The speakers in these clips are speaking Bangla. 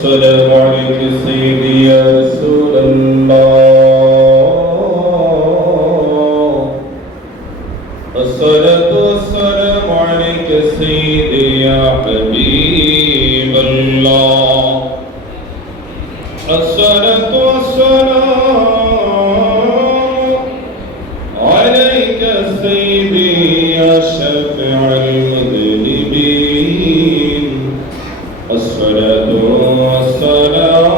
السلام عليك سيدي يا رسول الله. الصلاة والسلام عليك سيدي يا حبيب الله. الصلاة والسلام عليك سيدي يا شافع المذنبين. الصلاة والسلام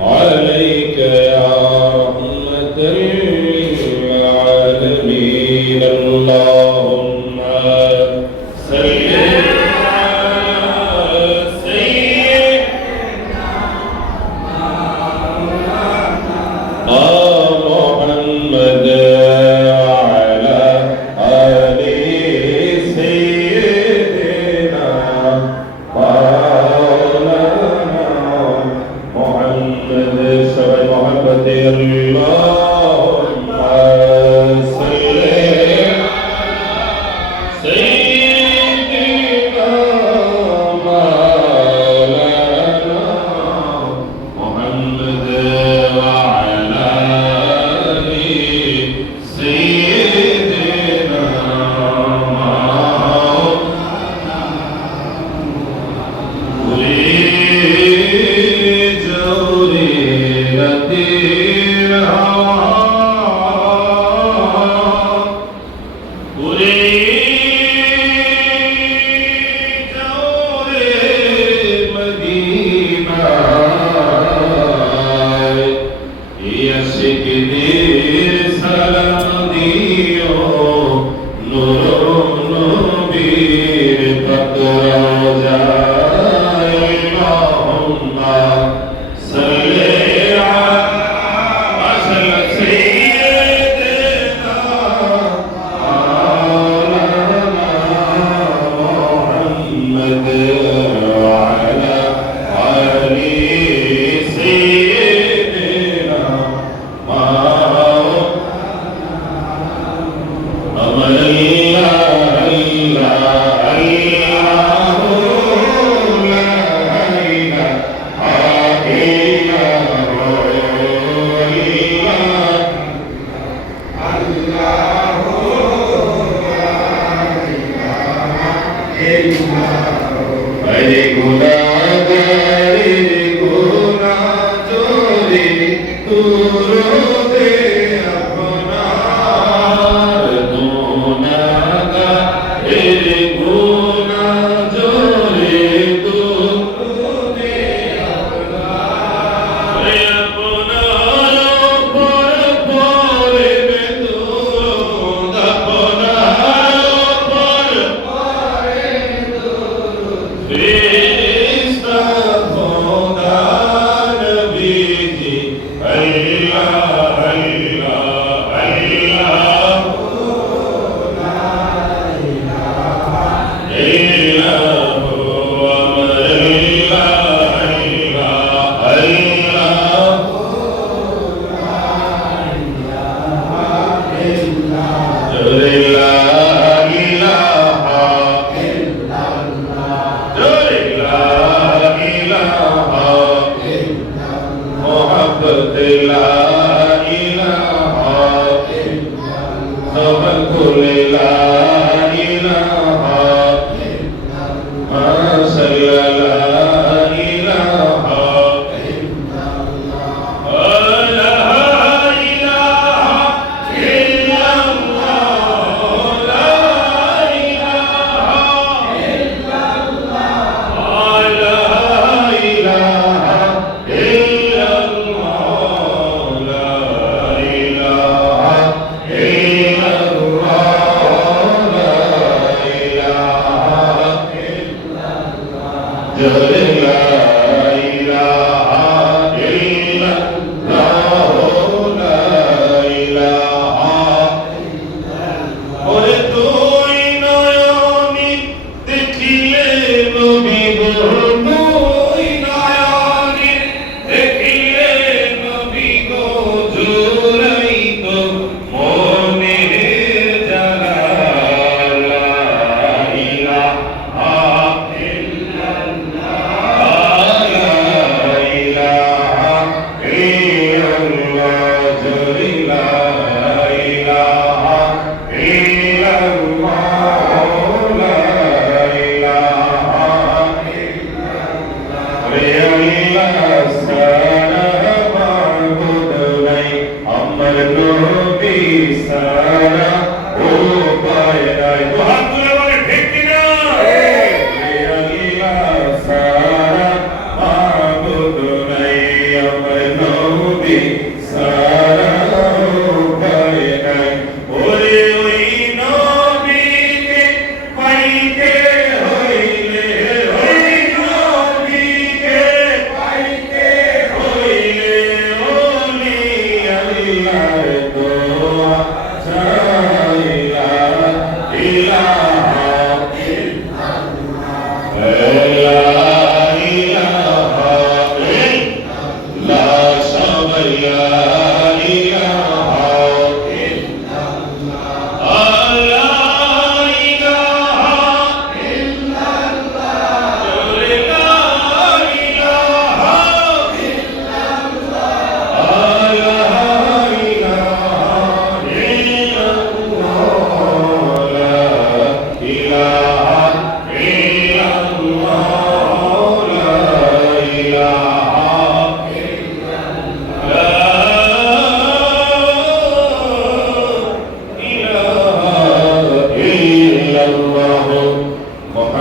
عليك يا رحمة للعالمين. اللهم صل على سيدنا محمد وعلى آله سيدنا مولانا محمد شرع محبة. اللهم صل على سيدنا مولانا محمد وعلى آله سيدنا مولانا. أريد المدينة يشكدير سلام ديو نور نبير فقر جاي. اللهم صل على سيدنا مولانا محمد وعلى آل سيدنا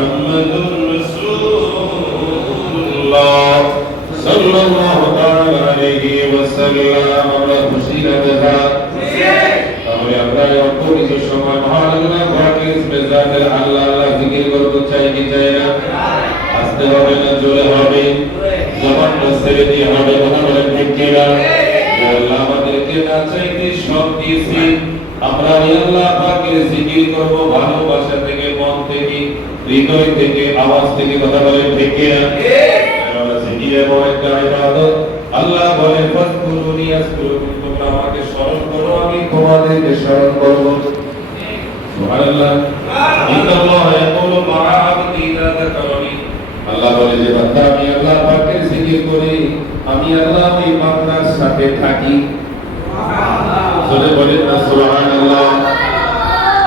মুহাম্মাদুর রাসূলুল্লাহ সাল্লাল্লাহু তাআলা আলাইহি ওয়াসাল্লাম। আমরা খুশি না বেজা? তাহলে আমরা অল্প কিছু সময় মহান আল্লাহ পাকের ইসমে জাতে আল্লাহ আল্লাহ জিকির করতে চাই কি চাই না? আস্তে হবে না জোরে হবে? জবানটা ছেড়ে দিয়ে হবে, কথা বলেন ঠিক কিনা? আল্লাহ আমাদেরকে না চাইতে সব দিয়েছি, আমরা আল্লাহ পাকের জিকির করব ভালোবাসা থেকে, মন থেকে, হৃদয় থেকে, আওয়াজ থেকে, কথা বলেন ঠিক কিনা? আমরা জিকির এবং একটা ইবাদত। আল্লাহ বলেন ফাজকুরুনি আযকুরুকুম, তোমরা আমাকে স্মরণ করো আমি তোমাদেরকে স্মরণ করব। সুবহানাল্লাহ। ইন্নাল্লাহা ইয়াকুলু মা'a আবদি ইযা যাকারানি, আল্লাহ বলে যে বান্দা আমি আল্লাহ পাকের জিকির করি, আমি আল্লাহ ওই বান্দার সাথে থাকি। সুবহানাল্লাহ। জোরে বলেন না সুবহানাল্লাহ।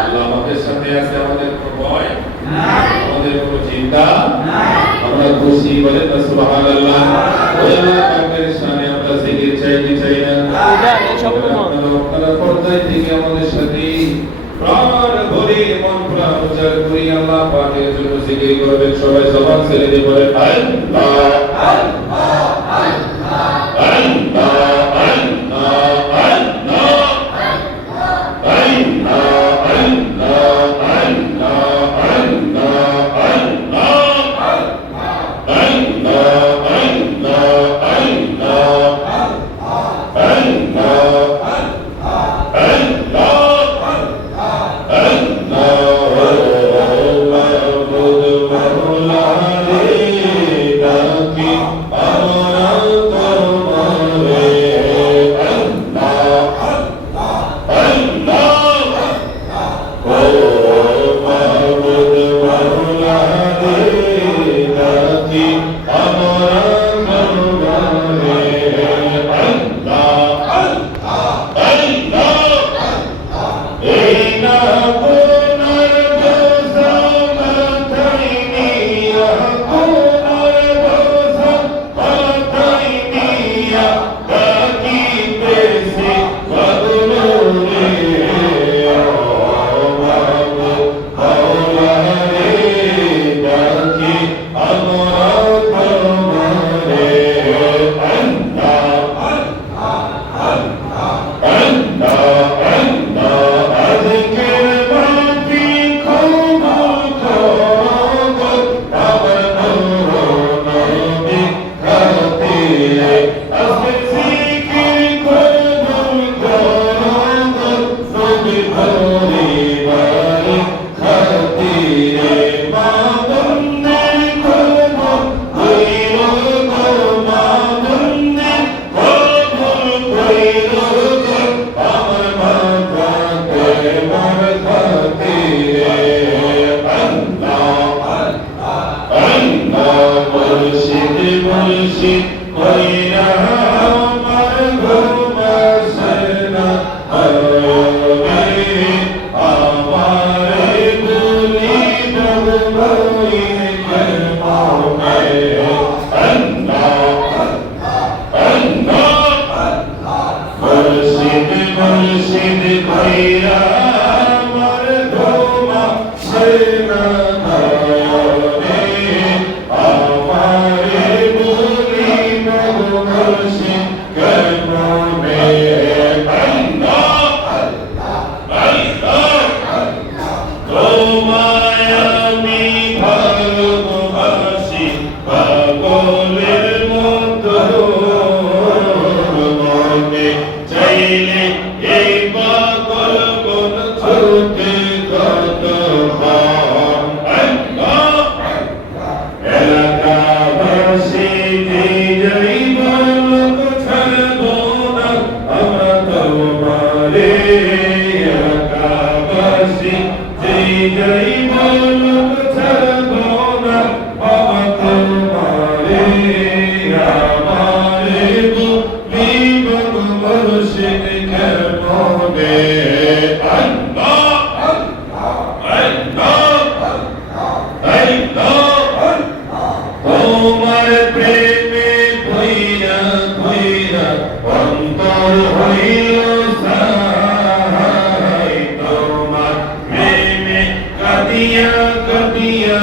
আল্লাহ আমাদের সাথে আছে, আমাদের কোনো ভয় নাই, আমাদের কোনো চিন্তা নাই, আমরা খুশি, বলেন না সুবহানাল্লাহ। ওই আল্লাহ পাকের শানে আমরা জিকির চাই কি চাই না? আপনারা পর্দায় থেকে আমাদের সাথে প্রাণ ভরে মন প্রাণ উজাড় করি আল্লাহ পাকের জন্য জিকির করবেন। সবাই জবান ছেড়ে দিয়ে বলেন আল্লাহ আল্লাহ আল্লাহ আল্লাহ Kadia, Kadia,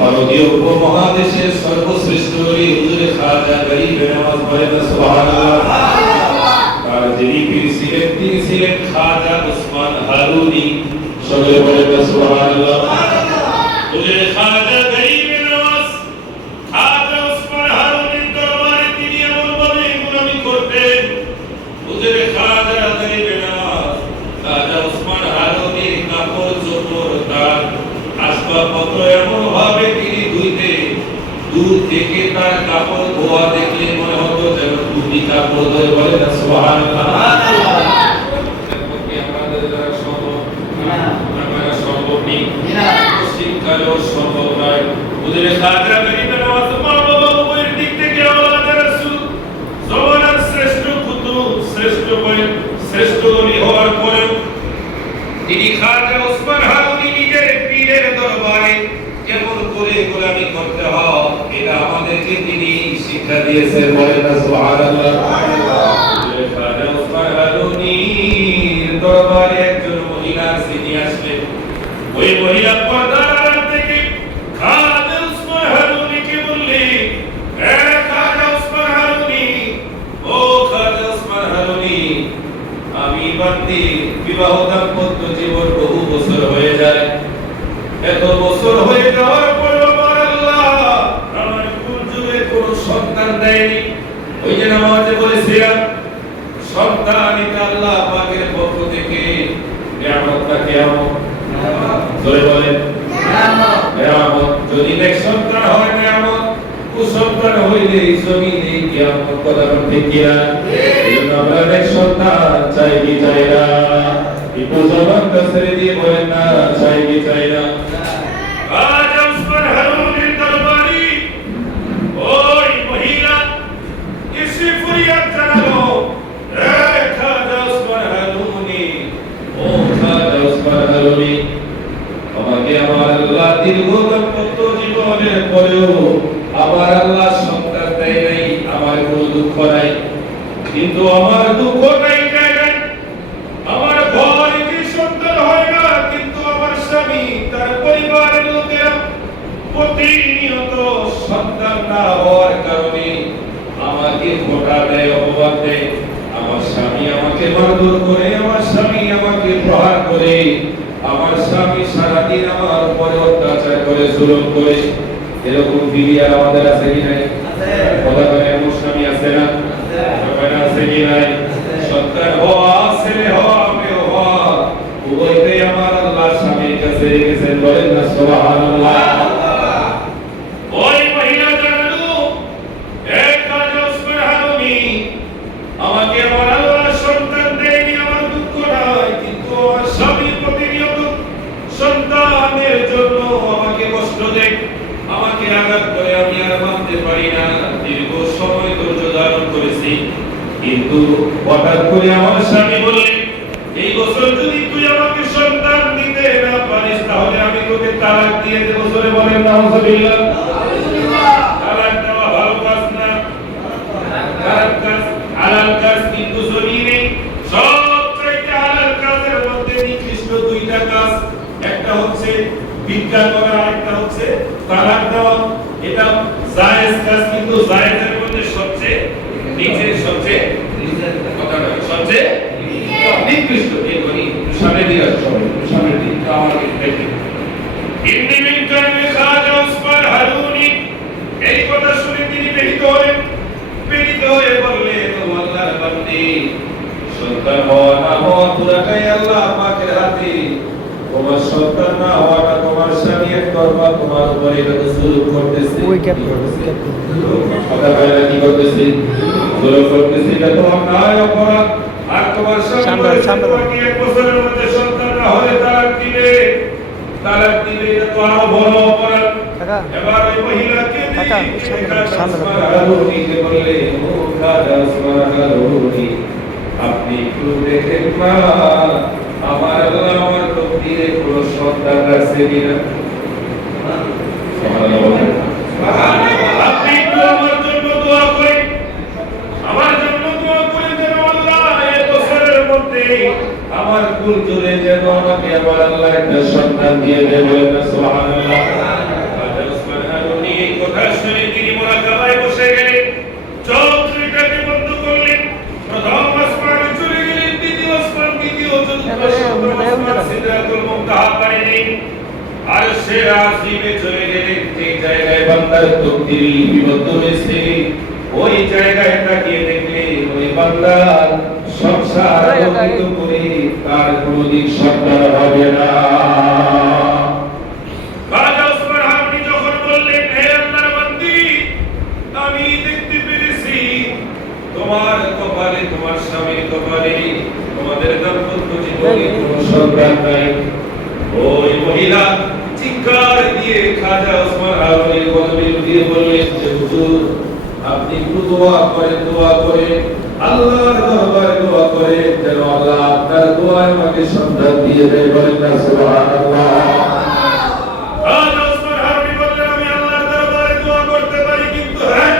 ভারতীয় উপমহাদেশের সর্বশ্রেষ্ঠ হুজুরে খাজা গরিব নওয়াজ বলেন সুবহানাল্লাহ। আর যিনি পীর ছিলেন তিনি ছিলেন খাজা ওসমান হারুনি, সকলে বলেন সুবহানাল্লাহ। হুজুরে খাজা গরিব নওয়াজ খাজা ওসমান হারুনির দরবারে তিনি এমনভাবে গোলামি করতেন, হুজুরে খাজা গরিব নওয়াজ খাজা ওসমান হারুনির কাপড় চোপড় তার আসবাবপত্র এমন ভাবে তিনি ধুইতে, দূর থেকে তার কাপড় ধোয়া দেখলে মনে হতো যেন তুমি কাপড় ধরে বলে না সুবহানাল্লাহ। আমাদের দ্বারা সম্ভব আমরা সম্ভব নেই, শীতকালেও সম্ভব নয়। হুজুরে খাজা গরিব নওয়াজ মা বাবা উভয়ের দিক থেকে আওলাদে রাসূল জমানার শ্রেষ্ঠ কুতুব, শ্রেষ্ঠ বই, শ্রেষ্ঠ নবী হওয়ার পরে তিনি খাজা ওসমান হারুনি নিজের পীরের দরবারে কেমন করে গোলামি করতে হয় এটা আমাদেরকে তিনি শিক্ষা শিক্ষা দিয়েছেন, বলেন না সুবহানাল্লাহ। খাজা ওসমান হারুনির দরবারে একজন মহিলা সিনি আসলেন। ওই মহিলা পর্দার আড়াল থেকে খাজা ওসমান হারুনিকে বললেন, হে খাজা ওসমান হারুনি, ও খাজা ওসমান হারুনি, আমি বান্দি বিবাহ দাম্পত্য জীবন বহু বছর হয়ে যায়। এত বছর হয়ে যাওয়ার পরেও আমার আল্লাহ আমার কুলজুবে কোনো সন্তান দেয়নি। ওই যে নামাজে বলেছিলাম, সন্তান এটা আল্লাহ পাকের পক্ষ থেকে নিয়ামত না কিয়ামত? জোরে বলেন নিয়ামত। যদি নেক সন্তান হয় নিয়ামত, কুসন্তান হইলে জমিনে কিয়ামত। কথা বলতে কিনা? এজন্য আমরা নেক সন্তান চাই কি চাই না? একটু জবানটা ছেড়ে দিয়ে বলেন না, চাই কি চাই না? আজ ওসমান হারুনির দরবারে ওই মহিলা এসে ফরিয়াদ জানালো, হে খাজা ওসমান হারুনি, ও খাজা ওসমান হারুনি, আমাকে আমার আল্লাহ দীর্ঘ দাম্পত্য জীবনের পরেও আমার আল্লাহ সন্তান দেয় নাই, আমার কোনো দুঃখ নাই। কিন্তু আমার দুঃখ নাই জায়গায়, আমার ঘরে যে সন্তান হয় না, কিন্তু আমার স্বামী তার পরিবারের লোকেরা প্রতিনিয়ত সন্তান না হওয়ার কারণে আমাকে খোঁটা দেয়, অপবাদ দেয়। আমার স্বামী আমাকে মারধর করে, আমার স্বামী আমাকে প্রহার করে, আমার স্বামী সারাদিন আমার উপরে অত্যাচার করে, জুলুম করে। এরকম বিবিয়ার আমাদের আছে কি নাই? কথা বলে এমন স্বামী আছে না? আছে কি নাই? সন্তান হওয়া, ছেলে হওয়া, মেয়ে হওয়া, উভয়টাই আমার আল্লাহ স্বামীর কাছে রেখেছেন, বলেন না সুবহানাল্লাহ। ওই মহিলা জানালো, হে খাজা ওসমান হারুনি, আমাকে আমার আল্লাহ সন্তান দেয়নি, আমার দুঃখ নাই, কিন্তু আমার স্বামী প্রতিনিয়ত সন্তানের জন্য আমাকে কষ্ট দেয়, আমাকে আঘাত করে, আমি আর মানতে পারি না। দীর্ঘ সময় ধৈর্য ধারণ করেছি, কিন্তু হঠাৎ করে আমার স্বামী বললেন, এই বছর যদি তুই আমাকে সন্তান দিতে না পারিস, তাহলে আমি তোকে তালাক দিয়ে দেব। বছরে বলেন নাউজুবিল্লাহ। তালাক দেওয়া ভালো কাজ না, খারাপ কাজ, হালাল কাজ। কিন্তু জমিনে সবচেয়ে হালাল কাজের মধ্যে নিকৃষ্ট দুইটা কাজ, একটা হচ্ছে ভিক্ষা করা, আরেকটা হচ্ছে তালাক দেওয়া। এটা জায়েজ কাজ, কিন্তু জায়েজের মধ্যে সবচেয়ে নিচে, সবচেয়ে কথাটা সবচেয়ে নিকৃষ্ট। এই করি সামনে দিয়ে আসো, সবাই সামনে দিয়ে আমাকে দেখে। হিন্দি মিন্টারে খাজা ওসমান হারুনি এই কথা শুনে তিনি ব্যথিত হয়ে বললেন, ও আল্লাহর বান্দী, সন্তান হওয়া না হওয়া পুরাটাই আল্লাহ পাকের হাতে। তোমার সন্তান না হওয়াটা তোমার স্বামীর কর্ম, তোমার উপরে এটা জুলুম করতেছে। কথা বলে কি করতেছে? জুলুম করতেছে। এটা তো অন্যায়, অপরাধ। আর তোমার স্বামী এক বছরের মধ্যে সন্তান না হলে তালাক দিবে, এটা তো আরো বড় অপরাধ। এবার ওই মহিলাকে বললে, ও খাজা ওসমান হারুনি, আপনি একটু দেখেন না, আমার আল্লাহ আমার তকদিরে কোনো সন্তান রাখছে কিনা। আপনি একটু আমার জন্য দোয়া করেন, আমার জন্য দোয়া করে যেন আল্লাহ এই বছরের মধ্যে আমার কুল জুড়ে যেন আমাকে আমার আল্লাহ একটা সন্তান দিয়ে দেয়, বলেন না সুবহানাল্লাহ। খাজা ওসমান হারুনি এই কথা শুনে তিনি মুরাকাবায় বসে গেলেন, চোখ দুইটাকে বন্ধ করলেন। প্রথম আসমানে চলে গেলেন, দ্বিতীয় আসমান, দ্বিতীয় চতুর্থ আসমান, সিদরাতুল মুনতাহা পারেন, আরশের আজিমে চলে গেলেন। যে জায়গায় বান্দার তকদীর লিপিবদ্ধ হয়েছে, ওই জায়গায় তাকিয়ে দেখলে ওই বান্দার সংসার আলোকিত করে তার কোনদিন সন্তান হবে না। খাজা ওসমান হারুনি যখন বললেন, হে আল্লাহর বান্দী, আমি দেখতে পেরেছি তোমার কপালে, তোমার স্বামীর কপালে, তোমাদের দাম্পত্য জীবনে কোনো সন্তান নাই। ওই মহিলা চিৎকার দিয়ে খাজা ওসমান হারুনির কদমে দিয়ে বললেন, যে হুজুর, আপনি একটু দোয়া করেন, আল্লাহর দরবারে দোয়া করেন, যেন আল্লাহ আপনার দোয়ায় আমাকে সন্তান দিয়ে দেয়, বলেন না সুবহানাল্লাহ। খাজা ওসমান হারুনি বললেন, আমি আল্লাহর দরবারে দোয়া করতে পারি, কিন্তু হ্যাঁ,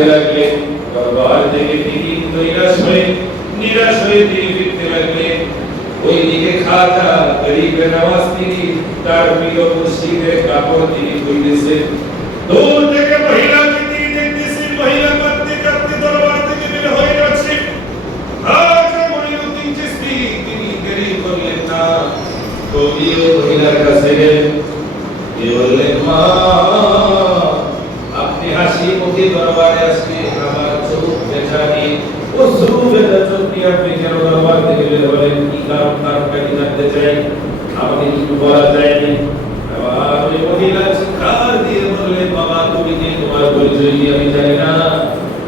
কাঁদতে লাগলেন। দরবার থেকে তিনি নিরাশ হয়ে তিনি ফিরতে লাগলেন। ওইদিকে খাজা গরিব নওয়াজ তিনি তার প্রিয় মুর্শিদের কাপড় তিনি ধুইতেছেন। দূর থেকে মহিলাকে তিনি দেখতেছেন, মহিলা কাঁদতে কাঁদতে দরবার থেকে বের হয়ে যাচ্ছে। খাজা মঈনুদ্দিন চিশতি তিনি দেরি করলেন না, কবিও মহিলার কাছে গেলেন। বললেন, মা আপনি হাসি মুখে দরবারে আসলে আমার চোখ বেচানি ও সুবেদা চোখ নিয়ে আপনি কেন দরবার থেকে বের হলেন? কি কারণটা কি জানতে চাই, আমাকে কিছু বলা যায়নি? আবার ওই মহিলা চিৎকার দিয়ে বললেন, বাবা তুমি কি, তোমার পরিচয় কি আমি জানি না,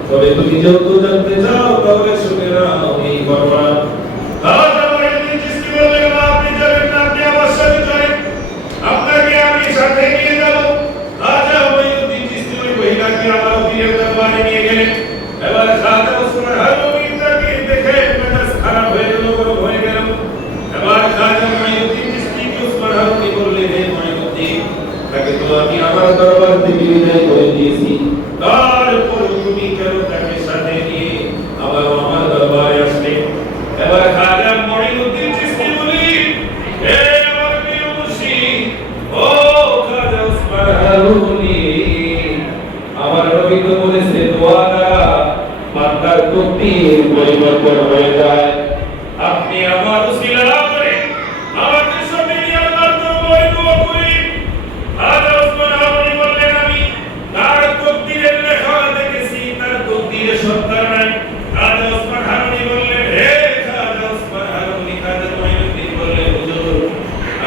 তবে তুমি যেহেতু জানতে চাও তাহলে শুনে নাও এই ঘটনা। আপনাকে আমি সাথে নিয়ে যাব। খাজা মঈনুদ্দিন চিশতি ওই মহিলাকে আমার পীরের দরবারে নিয়ে গেলেন। এবার খাজা ওসমান হারুনি তাকে দেখে মেজাজ খারাপ হয়ে গেল, গরম হয়ে গেল। এবার খাজা মঈনুদ্দিন চিশতি ওসমান হারুনি বললেন, হে মঈনুদ্দিন, তাকে তো আমি আমার দরবার থেকে বিদায় করে দিয়েছি, তারপর তুমি কেন তাকে সাথে নিয়ে আবার আমার দরবারে আসলে? এবার খাজা মঈনুদ্দিন চিশতি বললেন, হে আমার প্রিয় মুর্শিদ, ও খাজা ওসমান হারুনি, আমার নবী তো বলেছে দোয়া দ্বারা বান্দার তকদীর পরিবর্তন হয়ে যায়। আপনি আমার উসিলা করে আমাকে সাথে নিয়ে আল্লাহর দরবারে দোয়া করেন। খাজা ওসমান হারুনি বললেন, আমি তার তকদীরের লেখা দেখেছি, তার তকদীরে সত্তা নাই। খাজা ওসমান হারুনি বললেন, হে খাজা ওসমান হারুনি। খাজা মঈনুদ্দিন বললেন, হুজুর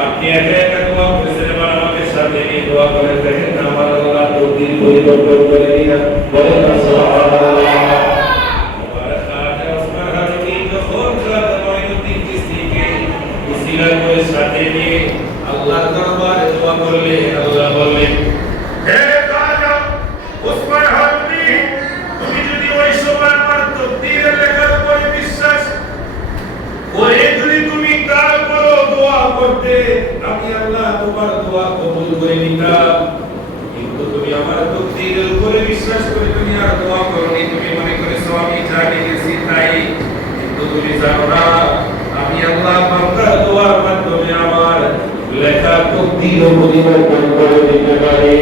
আপনি একা একা দোয়া করেছেন, এবার আমাকে সাথে নিয়ে দোয়া করে দেখেন না, আমার আল্লাহ তকদীর পরিবর্তন করে দিনা। বলেন না সুবহানাল্লাহ। এবার খাজা ওসমান হারুনি যখন খাজা মঈনুদ্দিন চিশতিকে উসিলা করে সাথে নিয়ে আল্লাহর দরবারে দোয়া করলেন, আল্লাহ বললেন, হে খাজা ওসমান হারুনি, তুমি যদি ওই সময় আমার তকদীরের লেখার উপরে বিশ্বাস করে যদি তুমি তারপরও দোয়া করতে, আমি আল্লাহ তোমার দোয়া কবুল করে নিতাম। কিন্তু তুমি আমার তকদীরের উপরে বিশ্বাস করে তুমি আর দোয়া করনি, তুমি মনে করেছো আমি যা লিখেছি তাই। কিন্তু তুমি জানো না, আমি আল্লাহ বান্দার দোয়ার মাধ্যমে আমার লেখা তকদীরও পরিবর্তন করে দিতে পারি।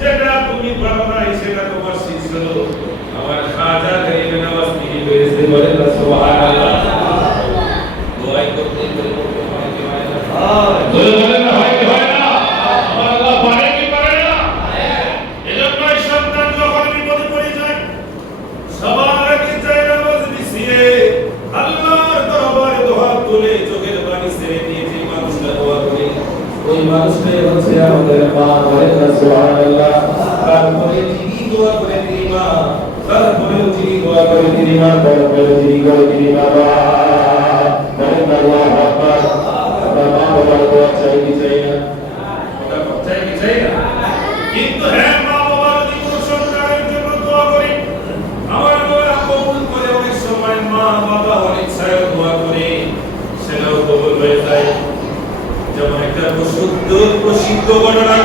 যেটা তুমি পারো না সেটা তোমার শিষ্য আমার খাজা গরিব নওয়াজ তিনি পেয়েছে। বলেন না সুবহানাল্লাহ। দোয়াই করতে পরিবর্তন হয় কি হয় না? বলেন না হয় কি হয় না? আমার আল্লাহ পারে কি পারে না? এজন্যই সন্তান যখন বিপদে পড়ে যায় সবার আগে যায় নামাজ বিছিয়ে আল্লাহর দরবারে দোয়া তুলে চোখের পানি ছেড়ে দিয়ে যে মানুষটা দোয়া করে ওই মানুষটাই হচ্ছে আমাদের মা। বলেন না সুবহানাল্লাহ। তারপরে যিনি দোয়া করে তিনি মা, তারপরেও যিনি দোয়া করে তিনি মা, তারপরে যিনি করে তিনি বাবা। বলেন না আল্লাহু আকবার। আমরা মা বাবার দোয়া চাই কি চাই না? ওটা চাই কি চাই না? কিন্তু হ্যাঁ, মা বাবা যদি কোনো সন্তানের জন্য দোয়া করে আমার দোয়া কবুল করে, অনেক সময় মা বাবা অনেক ছায় দোয়া করে সেটাও কবুল হয়ে যায়। যেমন একটা প্রসিদ্ধ ঘটনা,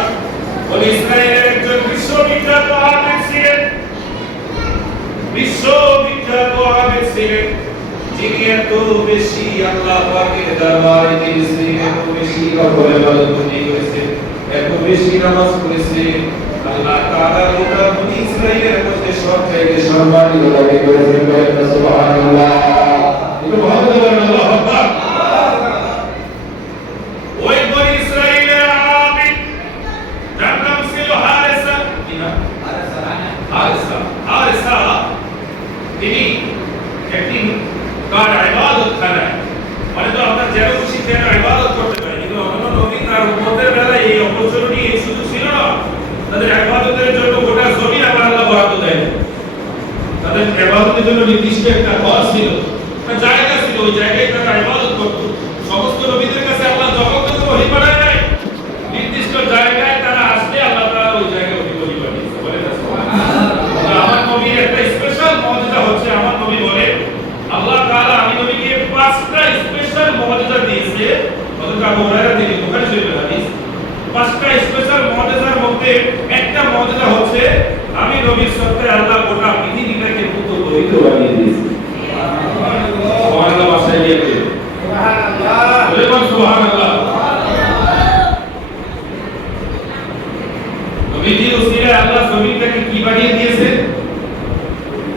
বনি ইসরায়েলের একজন বিশ্ববিখ্যাত আলেম ছিলেন, যিনি এত বেশি আল্লাহ পাকের দরবারে গিয়েছেন, এত বেশি রবের ইবাদত করেছেন, এত বেশি নামাজ পড়েছেন, আল্লাহ তাআলা গোটা বনি ইসরায়েলের মধ্যে সব জায়গায় সম্মানিত তাকে করেছেন। বলেন না সুবহানাল্লাহ। একটু মুহাম্মদ বলেন আল্লাহু আকবার। ওই বনি ইসরায়েলের আলেম যার নাম ছিল হারেসা, কি নাম? হারেসা। তিনি একদিন তার ইবাদত করেন, মানে তো আপনার যেন খুশি তেন ইবাদত করতে পারেন, কিন্তু অন্য নবী তার উম্মতের বেলায় এই অপরচুনিটি, এই সুযোগ ছিল না। তাদের ইবাদতের জন্য গোটা জমি আমার আল্লাহ বরাদ্দ দেন। তাদের ইবাদতের জন্য নির্দিষ্ট একটা ঘর ছিল, একটা জায়গা ছিল, ওই জায়গায় তারা ইবাদত করত। সমস্ত নবীদের কাছে আল্লাহ যখন তখন ওহী পাঠায় নাই, নির্দিষ্ট জায়গায় তারা আসলে আল্লাহ তাআলা ওই জায়গায় ওহী পাঠিয়েছে। বলেন না সুবহানাল্লাহ। আমার নবীর একটা স্পেশাল মুজিজা হচ্ছে, আমার নবী বলে আল্লাহ তাআলা আমি নবীকে 5টা স্পেশাল মুজিজা দিয়েছে। হযরত আবু হুরায়রা থেকে বুখারী শরীফের হাদিস, 5টা স্পেশাল মুজিজার মধ্যে একটা মুজিজা হচ্ছে আমি নবীর সত্তায় আল্লাহ গোটা পৃথিবীটাকে পুত্র পবিত্র বানিয়ে দিয়েছে। সুবহানাল্লাহ বাসায় গিয়ে সুবহানাল্লাহ বলে বল সুবহানাল্লাহ। নবীজির উসিলায় আল্লাহ জমিনটাকে কি বানিয়ে দিয়েছে?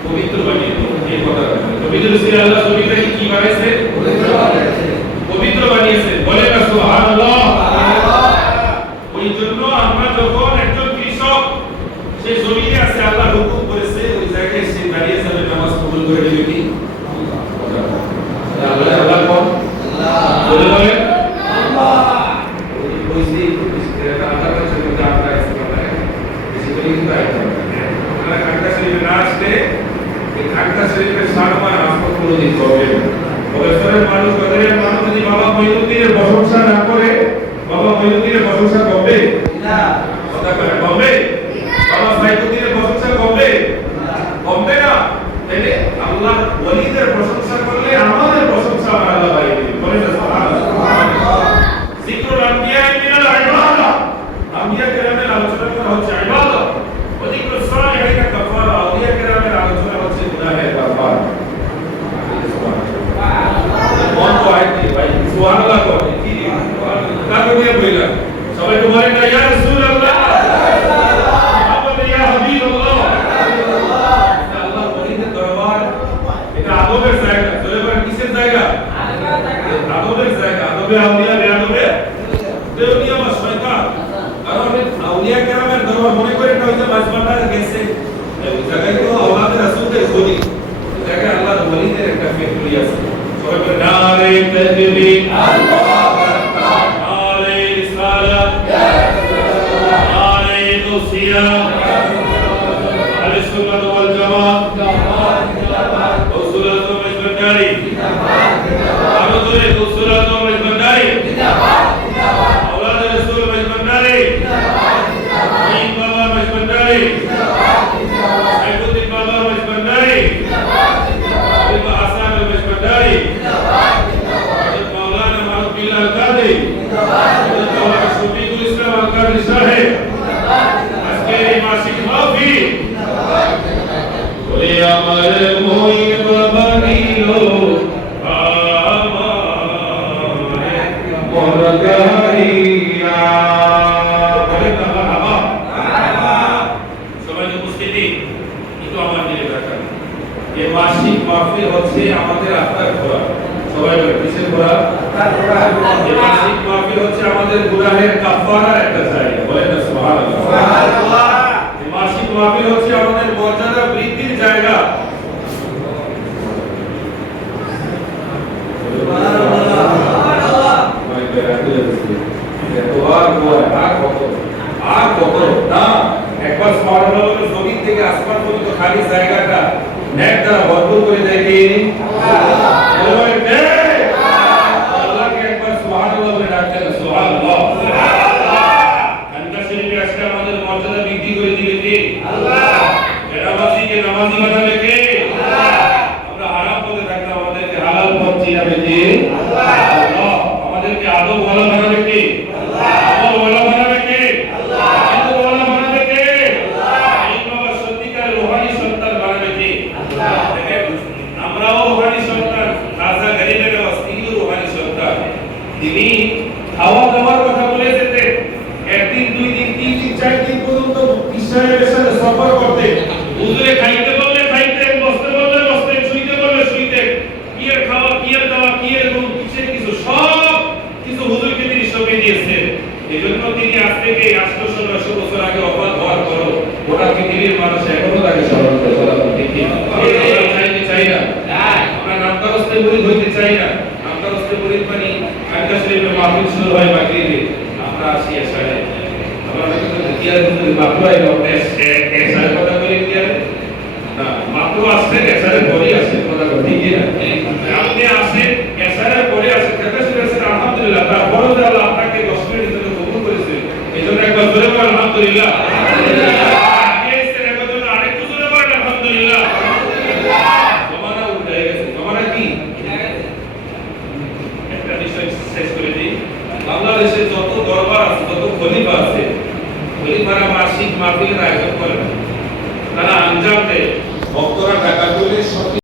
পবিত্র বানিয়ে দিয়েছে। এই কথাটা নবীজির উসিলায় আল্লাহ জমিনটাকে কি বানিয়েছে? পবিত্র বানিয়েছে। বলে না সুবহানাল্লাহ। ওই জন্য আমরা যখন একজন কৃষক সে জমিনে আছে আল্লাহ হুকুম করেছে ওই জায়গায় সে দাঁড়িয়ে যাবে নামাজ কবুল করে দিবে কি? আল্লাহ আল্লাহ কোন? আল্লাহ বলে বলে আল্লাহ। ওই যে এটা আল্লাহ কাছে যেটা আমরা আছে বেশি করে কিন্তু আইতে আমরা কাঁটা শরীফে না আসলে এই কাঁটা শরীফের সারমান আসপত করে দিতে হবে। বয়সের মানুষ বদরের মানুষ যদি বাবা মঈনুদ্দিনের প্রশংসা না করে বাবা মঈনুদ্দিনের প্রশংসা করবে না? কথা বলে করবে? বাবা সাইফুদ্দিনের প্রশংসা করবে না? করবে না। তাহলে আল্লাহর ওলিদের প্রশংসা করলে আমাদের প্রশংসা আমার আল্লাহ বাড়িয়ে দিবেন। বলে না সুবহানাল্লাহ। যিকরুল আম্বিয়া মিনাল ইবাদা। আম্বিয়া কেরামের আলোচনা করা হচ্ছে ইবাদত। ওয়া যিকরুস সালিহিনা কাফারা। আউলিয়া কেরামের আলোচনা হচ্ছে গুনাহের কাফারা। মন তো আইতে ভাই সুবহানাল্লাহ করে কি কাকে দিয়ে বইলা সবাই তো বলেন না ইয়া রাসূলুল্লাহ মুহাম্মদ ইয়া হাবিবাল্লাহ। আল্লাহ ওলিদের দরবার এটা আদবের জায়গা। চলে বলেন কিসের জায়গা? আদবের জায়গা। আদবে আউলিয়া বেআদবে দেউলিয়া বা শয়তান। কারণ আউলিয়া কেরামের দরবার মনে করে না ওই যে মাঝবাটা গেছে ওই জায়গায় তো আওলাদের রাসূলদের খোঁজি ওই জায়গায় আল্লাহর ওলিদের একটা ফ্যাক্টরি আছে। নারে তাকবীর আল্লাহু আকবার নারে রিসালাত ইয়া রাসূলুল্লাহ নারে তাওসিয়া আহলে সুন্নাত ওয়াল জামাত জিন্দাবাদ রাসূল আযম মজবন্দারি জিন্দাবাদ আরো জোরে রাসূল আযম মজবন্দারি জিন্দাবাদ আওলাদ রাসূল মজবন্দারি জিন্দাবাদ ঈদ বাবা মজবন্দারি জিন্দাবাদ সাইফুদ্দিন বাবা মজবন্দারি জিন্দাবাদ বাবা হাসান মজবন্দারি আমার মইন বাবা নিল আমার গাইয়া বলে বাবা সবাই উপস্থিতি কিন্তু আমার দিলে রাখা এই মাসিক মাহফিল হচ্ছে আমাদের আত্মার খোরাক। সবাই বলে কিসের খোরাক? এই মাসিক মাহফিল হচ্ছে আমাদের গুনাহের কাফারার একটা জায়গা। বলেন না সুবহানাল্লাহ। সুবহানাল্লাহ। এই মাসিক মাহফিল হচ্ছে আমাদের মর্যাদা বৃদ্ধির জায়গা। একবার সুবহানাল্লাহ জমিন থেকে আসমান পর্যন্ত খালি জায়গাটা নেট দ্বারা ভরপুর করে দেয় কে? আল্লাহকে একবার সুবহানাল্লাহ বলে ডাকতে হবে। সুবহানাল্লাহ। কান্না শরীফে আজকে আমাদের মর্যাদা বৃদ্ধি করে দিবে কে? আল্লাহ। নামাজিকে নামাজি বানাবে কে? আল্লাহ। আমরা হারাম পথে থাকলে আমাদেরকে হালাল পথ চিনাবে কে? আল্লাহ। আল্লাহ। আমাদেরকে আদব ভালো বানাবে কে? আল্লাহ। আমল ভালো বানাবে কে? আল্লাহ। ইবাদত ভালো বানাবে কে? আল্লাহ। এই বাবা সত্যিকার রূহানি সন্তান বানাবে কে? আল্লাহ। আমরাও রূহানি সন্তান, রাজা গরিবের অস্তিও রূহানি সন্তান। তিনি খাওয়া দাওয়ার কথা বলে যেতে একদিন দুই দিন তিন দিন চার দিন পর্যন্ত ইসরায়েলের সাথে সফর করতে হুজুরে খাইতে বললে খাইতে, বসতে বললে বসতে, শুইতে বললে শুইতে, কি এর খাওয়া কি এর দাওয়া কি এর গুণ কিসের কিছু সব কিছু হুজুরকে তিনি সঁপে দিয়েছেন। এজন্য তিনি আজ থেকে 800-900 বছর আগে ওফাত হওয়ার পর গোটা পৃথিবীর মানুষ এখনো তাকে স্মরণ করে চলা ঠিক কি? আমরা চাইতে চাই না, আমরা নামকারস্তে মুরিদ হইতে চাই না। নামকারস্তে মুরিদ মানে কান্না শরীফে মাহফিল শুরু হয় মাগরিবে, আমরা আসি এশারে। আমরা কিন্তু কিয়ারে যদি মাহফিল এশারে কথা বলি কিয়ারে না, মাত্র আসছে এশারে পরে আসে কথা ঠিক কি না? আপনি আসেন এশারে পরে আসেন কান্না শরীফে আসেন আলহামদুলিল্লাহ, তারপরে যে আল্লাহ আপনাকে 10 মিনিটের জন্য কবুল করেছে এজন্য একবার জোরে বলেন আলহামদুলিল্লাহ। আলহামদুলিল্লাহ। আগে এসে একবার জন্য আরেকটু জোরে বলেন আলহামদুলিল্লাহ। জমানা উল্টে গেছে। জমানা কি? একটা বিষয় শেষ করে দিই। বাংলাদেশে যত দরবার আছে, যত খলিফা আছে, খলিফারা মাসিক মাহফিলের আয়োজন